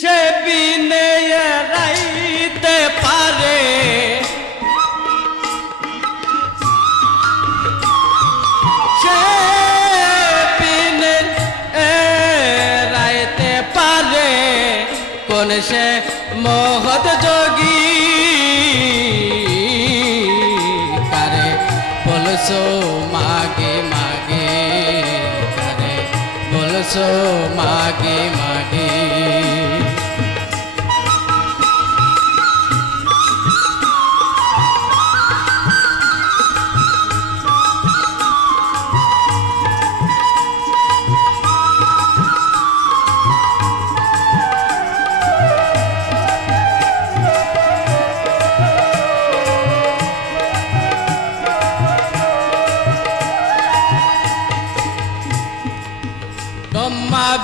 সে রাইতে পারে। সে রাইতে পারে। কোন সে মহৎ যোগী? বলছো, মাগে মাগে? কারে বলছো, মাগে মাগে?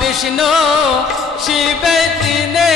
বিষ্ণু শিবে তিনে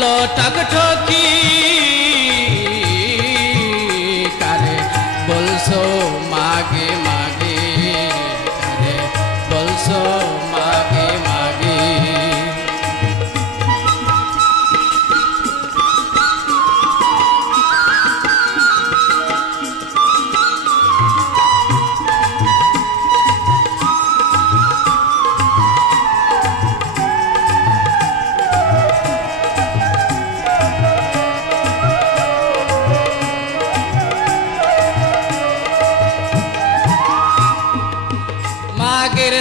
লটক ঠকি।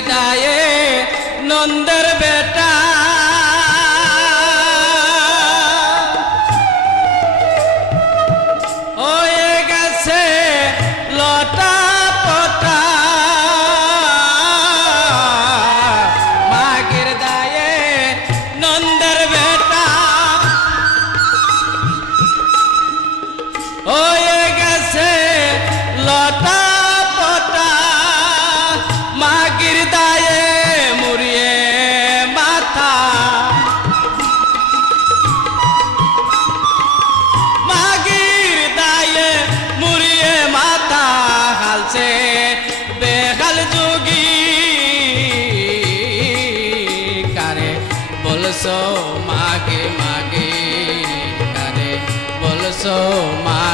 দায়ে নন্দর বেটা মাগির দায়ে মুড়িয়ে মাথা হালছে বেহাল যোগী। কারে বলছো মাগে মাগে কারে বলছো মাগে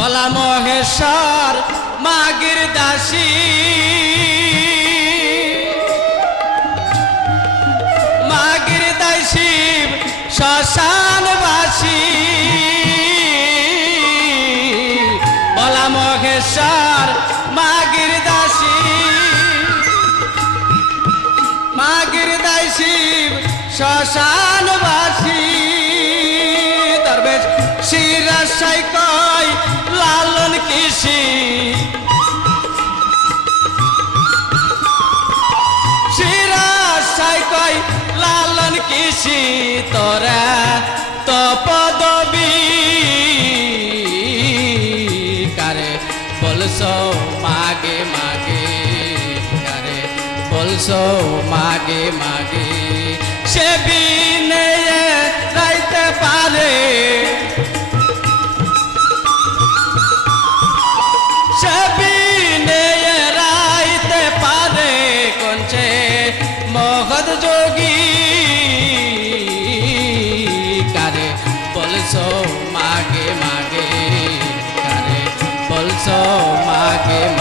বলা মহেশ্বর মাগির দাসী। মাগির দাসী শ্মশানবাসী। বলা মহেশ্বর মাগির দাসী। মাগির দাসী শ্মশানবাসী শিরাশাই কয় লালন কৃষি? শিরাশাই কয় লালন কৃষি? তোরা তপদবি কারে বলছো মাগে মাগে? কারে বলছো মাগে মাগে? সে বিনে মহৎ যোগী। কারে বলছো মাগে মাগে? কারে বলছো মাগে মাগে